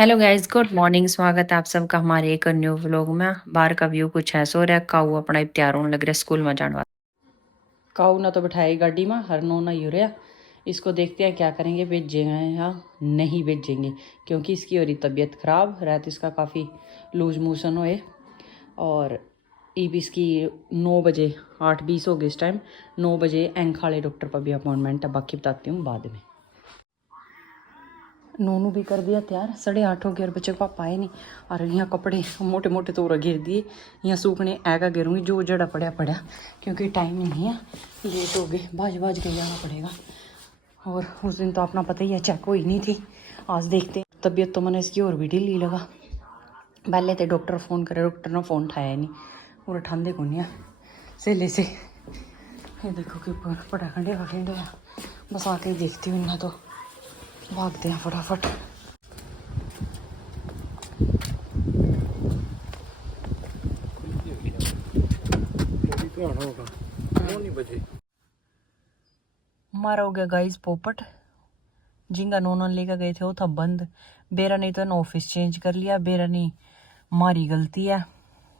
Hello guys, good morning. स्वागत है आप सबका हमारे एक न्यू व्लॉग में। बाहर का व्यू कुछ ऐसा हो रहा है। काऊ अपना ही तैयार होने लग रहा है स्कूल में जाने वाला। काऊ ना तो बिठाई गाड़ी में, हर नो ना ही हो रहा। इसको देखते हैं क्या करेंगे, भेजेंगे या नहीं भेजेंगे, क्योंकि इसकी हो रही तबीयत ख़राब। रात इसका काफ़ी लूज मोशन हुए और ईब इसकी 9 बजे 8:20 हो गए इस टाइम। 9 बजे एंखाले डॉक्टर पर भी अपॉइंटमेंट है। बाकी बताती हूँ बाद में। नोनू भी कर दिया तैयार, 8:30 हो गए और बच्चे को पापा आए नहीं। और यहाँ कपड़े मोटे मोटे तो गिर दिए, यहाँ सूखने ऐगा गिरूँगी, जो जड़ा पड़ा पड़ा, क्योंकि टाइम नहीं है, लेट हो गए। बाज के जाना पड़ेगा। और उस दिन तो अपना पता ही है, चेक हुई नहीं थी। आज देखते हैं। तबीयत तो मैंने इसकी और भी ढीली लगा। पहले तो डॉक्टर फ़ोन करे, डॉक्टर ने फ़ोन उठाया नहीं, पूरा ठंडे को नहीं सेले से। ये देखो कि पड़ा खंडे का बस आके ही देखती हूँ ना, तो भागते हैं फटाफट। हमारा हो गया गाइस पोपट। जिनका नोन लेकर गए थे वो था बंद। बेरा नहीं तो ऑफिस चेंज कर लिया। बेरा नहीं, हमारी गलती है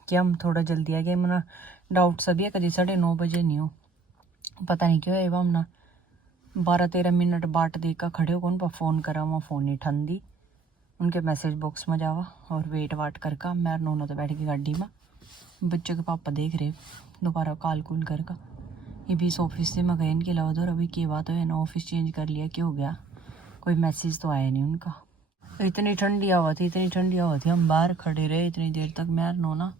कि हम थोड़ा जल्दी आ गए। मना डाउट सभी है, कभी 9:30 बजे नहीं हो, पता नहीं क्यों है। हम ना 12-13 मिनट बाट देकर खड़े हो, कौन पर फ़ोन करा, वहाँ फ़ोन ही ठंडी उनके मैसेज बॉक्स में जावा और वेट वाट करके मैं नोनो तो बैठ गई गाड़ी में। बच्चों के पापा देख रहे दोबारा कॉल कूल करके। ये भी इस ऑफिस से मैं गए इनके अलावा उधर। अभी क्या बात है ना, ऑफिस चेंज कर लिया, क्या हो गया, कोई मैसेज तो आया नहीं उनका। इतनी ठंडी हवा थी, इतनी ठंडी हवा थी, हम बाहर खड़े रहे इतनी देर तक, मैं नोना।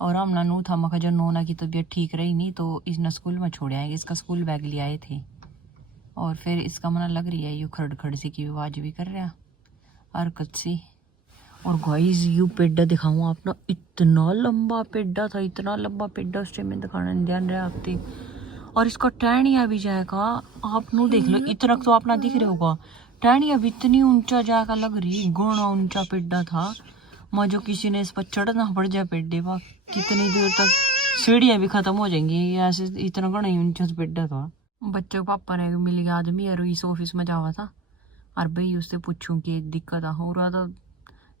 और हम ना नू था मखा, जब नोना की तबीयत ठीक रही नहीं तो इसने स्कूल में छोड़ आएंगे। इसका स्कूल बैग ले आए थे और फिर इसका मना लग रही है यू खड़ खड़ सी की आवाज भी कर रहा हरकत सी। और गाइस यू पेड्डा दिखाऊँ आपने, इतना लंबा पेड्डा था, इतना लंबा पेड्डा उस टाइम में दिखाना ध्यान रहा आपते। और इसका टहनिया भी जाएगा, आप नू देख लो, इतना तो अपना दिख रहा होगा। टहनिया भी इतनी ऊंचा जाएगा लग रही, गुणा ऊंचा पेड्डा था। माँ जो किसी ने इस पर चढ़ना पड़ जाए पेड्डे पर, कितनी दूर तक सीढ़ियाँ भी खत्म हो जाएंगी ऐसे, इतना घना ही ऊंचा पेड्डा था। बच्चों को पापा ने मिल गया आदमी और इस ऑफिस में जावा था। और भाई उससे पूछूं कि दिक्कत हो रहा था,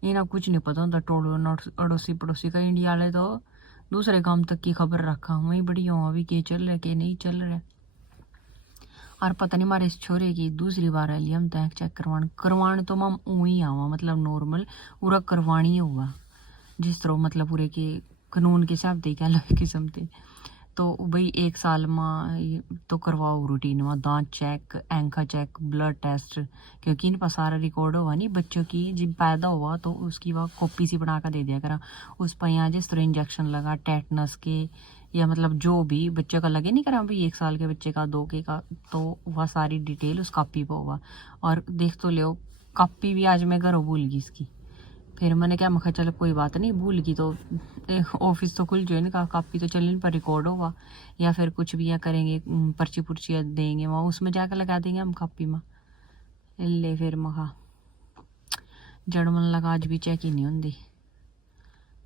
इन्हें कुछ नहीं पता होता। टोलो अड़ोसी पड़ोसी का, इंडिया वाले तो दूसरे काम तक की खबर रखा। वही बढ़िया हूँ अभी, के चल रहा के नहीं चल रहा। और पता नहीं हमारे इस छोरे की दूसरी बार आई हम तैक चेक करवाने तो मम वही आवा, मतलब नॉर्मल पूरा करवानी हुआ जिस तरह, मतलब पूरे के कानून के हिसाब से क्या अलग किस्म थे। तो भाई 1 साल में तो करवाओ रूटीन में दांत चेक, एंका चेक, ब्लड टेस्ट, क्योंकि इन पर सारा रिकॉर्ड हुआ नहीं बच्चों की। जब पैदा हुआ तो उसकी वह कॉपी सी बना कर दे दिया करा। उस पर यहाँ जिस तरह इंजेक्शन लगा टेटनस के, या मतलब जो भी बच्चे का लगे नहीं करा भाई, 1 साल के बच्चे का, 2 के का, तो वह सारी डिटेल उस कॉपी पर हुआ। और देख तो लो, कॉपी भी आज मैं घरों भूल गई इसकी। फिर मैंने क्या मखा चलो कोई बात नहीं, भूल गई तो ऑफिस तो खुल जो का कापी तो चल इन पर रिकॉर्ड होगा, या फिर कुछ भी या करेंगे, पर्ची पुर्ची देंगे वहाँ, उसमें जाकर लगा देंगे हम कापी में। ले फिर मखा जड़ मन लगा, आज भी चेक ही नहीं होंगी।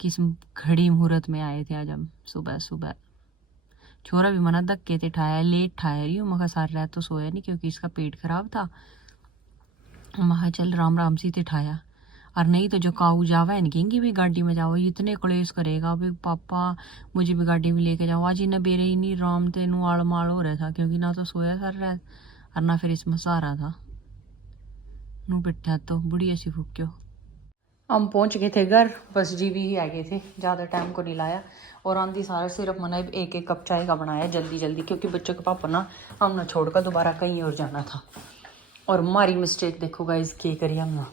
किस घड़ी मुहूर्त में आए थे आज हम, सुबह सुबह। छोरा भी मना धक्के थे ठाया, लेट ठाया रही हूँ मखा, सारी रात तो सोया नहीं क्योंकि इसका पेट खराब था। मखा चल राम राम सी थे ठाया। और नहीं तो जो काऊ जावा है कहेंगी भी गाड़ी में जाओ, इतने कलेश करेगा अभी पापा मुझे भी गाड़ी में लेके जाओ। आज इन्हें बेरे ही नहीं, राम तेनू आड़ माड़ हो रहा था, क्योंकि ना तो सोया सर रहा और ना फिर इसमें सहारा था। नू बैठा तो बुढ़ी ऐसी फूक्यो। हम पहुंच गए थे घर, बस जी भी ही आ गए थे, ज़्यादा टाइम को नहीं लाया। और आंधी सारा सिर्फ मैंने 1-1 कप चाय का बनाया जल्दी जल्दी, क्योंकि बच्चों के पापा ना हमने छोड़कर दोबारा कहीं और जाना था। और हमारी मिस्टेक देखो गाइस क्या करी हमने।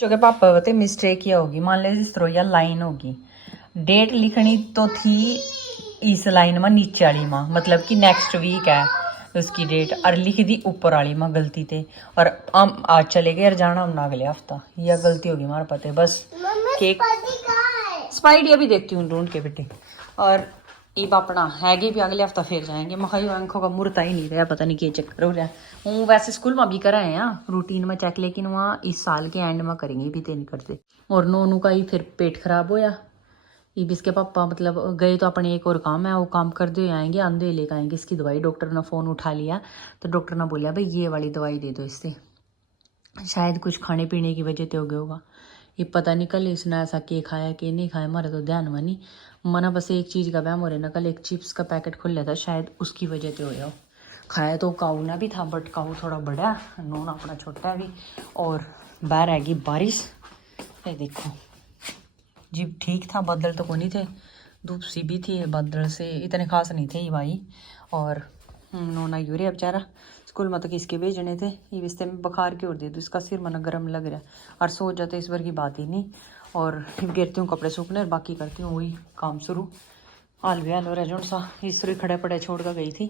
जो के पापा बते मिस्टेक क्या होगी, मान लीजिए इस तरह या लाइन होगी, डेट लिखनी तो थी इस लाइन में नीचे वाली में, मतलब कि नेक्स्ट वीक है उसकी डेट, और लिख दी ऊपर वाली में गलती थे। और हम आज चले गए और जाना हमने अगले हफ्ता, यह गलती होगी हमारे पते। बस केक स्पाइडी अभी देखती हूँ ढूंढ के बेटे। और ईब अपना हैगे भी अगले हफ्ता फिर जाएंगे। मखाई आंखों का मुहूर्त ही नहीं रहा, पता नहीं क्या चक्कर हो रहा है। हूँ वैसे स्कूल में भी कराए हैं रूटीन में चेक, लेकिन वहाँ इस साल के एंड में करेंगे भी, नहीं करते। और नोनू का ही फिर पेट खराब होया। ईब इसके पापा मतलब गए तो अपने एक और काम है, वो काम कर दे आएंगे, आंधे लेकर आएंगे इसकी दवाई। डॉक्टर ने फ़ोन उठा लिया तो डॉक्टर ने बोलिया भाई ये वाली दवाई दे दो इससे। शायद कुछ खाने पीने की वजह से हो गया होगा। ये पता नहीं कल इसने ऐसा के खाया कि नहीं खाया, हमारे तो ध्यान में नहीं। मना बस एक चीज़ का वहम हो रहा ना, कल एक चिप्स का पैकेट खुल लिया था, शायद उसकी वजह से हो गया। खाया तो काऊ ना भी था, बट काऊ थोड़ा बड़ा, नोना अपना छोटा भी। और बाहर आएगी बारिश, ये देखो जी ठीक था, बादल तो कोई नहीं थे, धूप सी भी थी, बादल से इतने खास नहीं थे ये भाई। और नोना यूरिया बेचारा स्कूल में तो किसके भेजने थे, ये रिश्ते में बुखार की ओर दे दो, इसका सिर मना गर्म लग रहा है और सो जाते इस बार की बात ही नहीं। और गिरती हूँ कपड़े सूखने और बाकी करती हूँ वही काम शुरू। हाल भी हाल हो रहा है, जो सा इस खड़े पड़े छोड़ कर गई थी,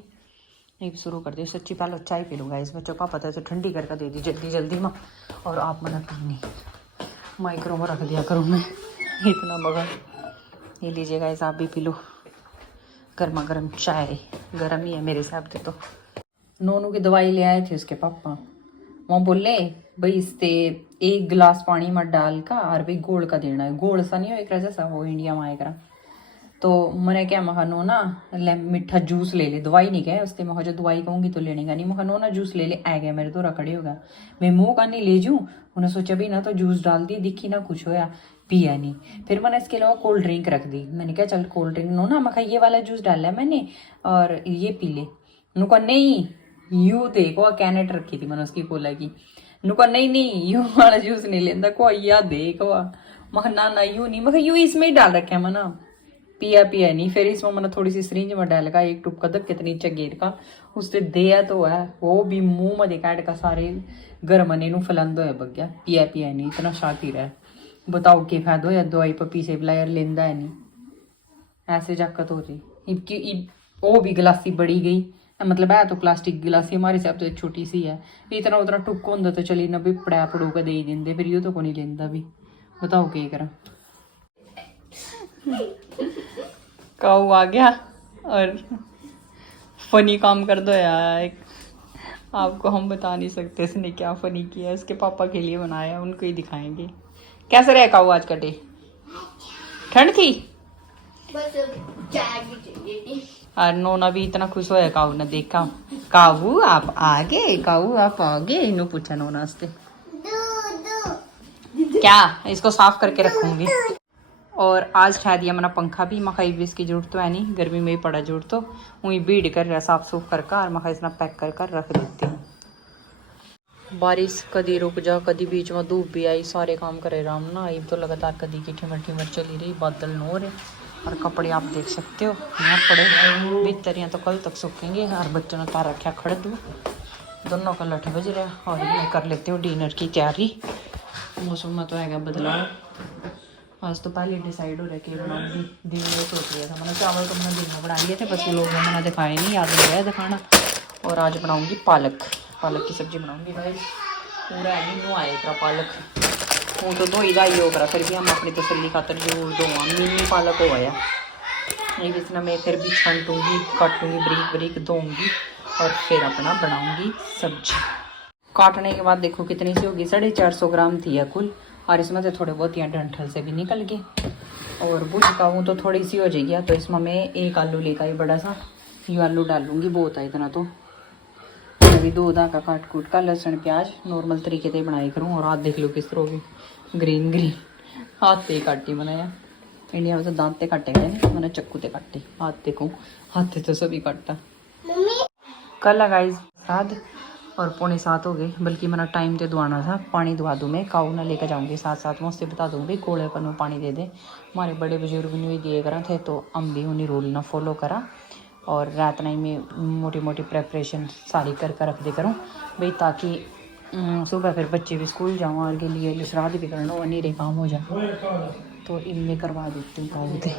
ये भी शुरू कर दी। सच्ची पहले चाय पी लूँगा इसमें, चौपा पता है तो ठंडी करके दे दी जल्दी जल्दी में, और आप मना पीनी माइक्रो में रख दिया करूँ मैं इतना बगा। ये लीजिएगा, इस आप भी पी लो गर्मा गर्म चाय, गर्म ही है मेरे हिसाब से तो। नोनू की दवाई ले आए थे उसके पापा, वहाँ बोले भाई इससे 1 गिलास पानी में डाल का और भाई गोल का देना है, गोल सा नहीं हो एक जैसा वो इंडिया में आएगा। तो मैंने क्या महा नो ना ले मीठा जूस ले ले, दवाई नहीं गए उससे महा जो दवाई कहूँगी तो लेने का नहीं, महा नो ना जूस ले ले, आ गया मेरे तो रखड़े होगा, मैं मुँह का नहीं ले जूँ। उन्हें सोचा भी ना तो जूस डाल दी, दिखी ना कुछ होया, पिया नहीं। फिर मैंने इसके अलावा कोल्ड ड्रिंक रख दी, मैंने क्या चल कोल्ड ड्रिंक नो ना मखा ये वाला जूस डाला है मैंने और ये पी ले। नुका नहीं यू देखो कैनेट रखी थी मैंने उसकी कोला की, नुका नहीं नहीं यू वाला जूस नहीं लेता को या देखो, मखा ना यू नहीं, मखा यू इसमें ही डाल रखे मना, पिया पिया नहीं। फिर इसमें मैंने थोड़ी सी सिरिंज में डाल का एक टुपका दब कितनी चगेर का उससे दिया तो है, वो भी मुंह में दिखाट का सारे गर्मने नु फलंदो है बग्या, पिया पिया नहीं इतना शातिर है। बताओ के फायदा या दवाई पर पीछे बुलाया लेंदा है नहीं, ऐसे जाकत हो रही इबकी वो भी गिलासी बड़ी गई, मतलब है तो प्लास्टिक गिलासी हमारे हिसाब से छोटी सी है, इतना उतना टुक्को होंगे तो चली ना भी पड़ा पड़ू का दे ही देंगे, फिर ये तो को नहीं लेंदा भी। बताओ क्या करा। काऊ आ गया और फनी काम कर दो यार, एक आपको हम बता नहीं सकते इसने क्या फनी किया, इसके पापा के लिए बनाया, उनको ही दिखाएंगे। कैसा रहा काऊ आज का डे? ठंड थी और नोना भी इतना खुश होया काऊ ने देखा, काऊ आप आ गए, काऊ आप आ गए, इन्हों पूछा नोना से क्या, इसको साफ करके रखूंगी। और आज शायद ये मना पंखा भी मखाई भी इसकी जरूरत तो है नहीं, गर्मी में ही पड़ा जरूरत तो वही भीड़ कर रहा साफ सूफ करके और मखा इसना पैक कर कर रख देती हूँ। बारिश कदी रुक जा, कदी बीच में धूप भी आई, सारे काम करे राम ना आई तो लगातार कदी की ठिमर ठिमर चली रही, बादल नो रहे। और कपड़े आप देख सकते हो यहाँ पड़े भीतरियाँ तो कल तक सूखेंगे, और बच्चों ने तार रखा खड़े दो दोनों का 8 बज रहा। और मैं कर लेती हूँ डिनर की तैयारी, मौसम में तो आएगा बदलाव। आज तो पहले डिसाइड हो रहा है कि बनाऊंगी, दिन में सोच लिया था मैंने, चावल तो मैंने दिन में बना लिए थे, बस वो लोग मैंने दिखाए नहीं, याद नहीं आया दिखाना। और आज बनाऊंगी पालक की सब्जी बनाऊंगी भाई, पूरा नहीं आएगा पालक वो तो दो ही होगा, फिर भी हम अपनी तसल्ली खातर जो दो मिनी पालक हो गया ये जितना मैं फिर भी छांटूंगी, काटूंगी बरीक बरीक धोऊंगी और फिर अपना बनाऊंगी सब्जी। काटने के बाद देखो कितनी सी होगी, 450 ग्राम थी या कुल, और इसमें से थोड़े बहुत यहाँ डंठल से भी निकल गए। और भुज का हूँ तो थोड़ी सी हो जाएगी, तो इसमें मैं 1 आलू लेकर ही बड़ा सा ये आलू डालूंगी, बहुत है इतना तो। अभी 2 का काट कूट का लहसुन प्याज नॉर्मल तरीके से बनाई करूँ। और हाथ देख लो किस तरह होगी ग्रीन ग्रीन, हाथ से काटी बनाया, इंडिया में तो दांत से काटे गए नहीं, मैंने चक्कू से काटे, हाथ देखो हाथ से तो सभी काटा। कल लगाई 7 और 6:45 हो गए, बल्कि मैंने टाइम से दुआना था, पानी दुआ दूँ मैं, काऊ ना लेकर जाऊँगी साथ में, उससे बता दूँगी कोड़ेपन में पानी दे दे। हमारे बड़े बुजुर्ग ने भी दिए करा थे तो हम भी उन्हीं रूल ना फॉलो करा। और रात नहीं में मोटी मोटी प्रेपरेशन सारी कर रख दे करूँ भाई, ताकि सुबह फिर बच्चे भी स्कूल जाऊँ और के लिए श्राद्ध भी करना और नीरे काम हो जाए, तो इनमें करवा देती हूँ काऊ थे।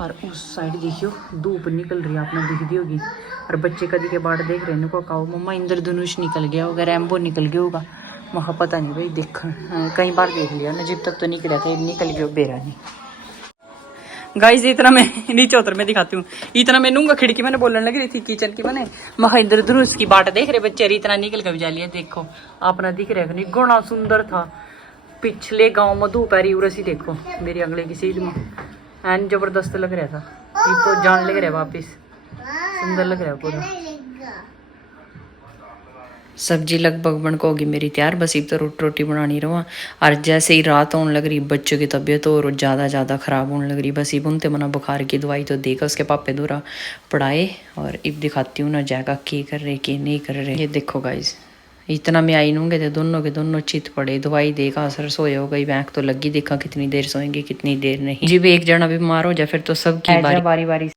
और उस साइड देखियो धूप निकल रही है, आपने दिख दी होगी, और बच्चे कदी के बाट देख रहे हैं को काऊ मम्मा इंद्रधनुष निकल गया होगा, रैम्बो निकल गया होगा, महा पता नहीं भाई देख कई बार देख लिया ना, जब तक तो निकला था निकल गया बेरा नहीं। गाइस इतना मैं नीचे उतर में दिखाती हूँ, इतना मैं नूंगा खिड़की मैंने बोलने लगी रही थी किचन की, मैंने महा इंद्रधनुष की बाट देख रहे बच्चे, इतना निकल कर जा लिया, देखो अपना दिख रहा है गुणा सुंदर था। पिछले गांव में धूप आ रही उसी देखो मेरी अगले की सीध में एन जबरदस्त लग रहा था, ये तो जान लग रहा है वापिस, सुंदर लग रहा है पूरा। सब्जी लगभग बनको होगी मेरी तैयार, बस इब तो रोटी रोटी बनानी रहा। और जैसे ही रात होने लग रही बच्चों की तबीयत और ज़्यादा ख़राब होने लग रही, बस इब उनते मना बुखार की दवाई तो देकर उसके पापे दूरा पढ़ाए। और इब दिखाती हूँ ना जैका की कर रहे कि नहीं कर रहे। ये देखो गाइज, इतना मैं आई नूंगे तो दोनों के दोनों चित पड़े। दवाई देखा असर सोए हो गई, बैंक तो लगी, देखा कितनी देर सोएंगे कितनी देर नहीं। जी भी एक जना बीमार हो जाए फिर तो सबकी बारी बारी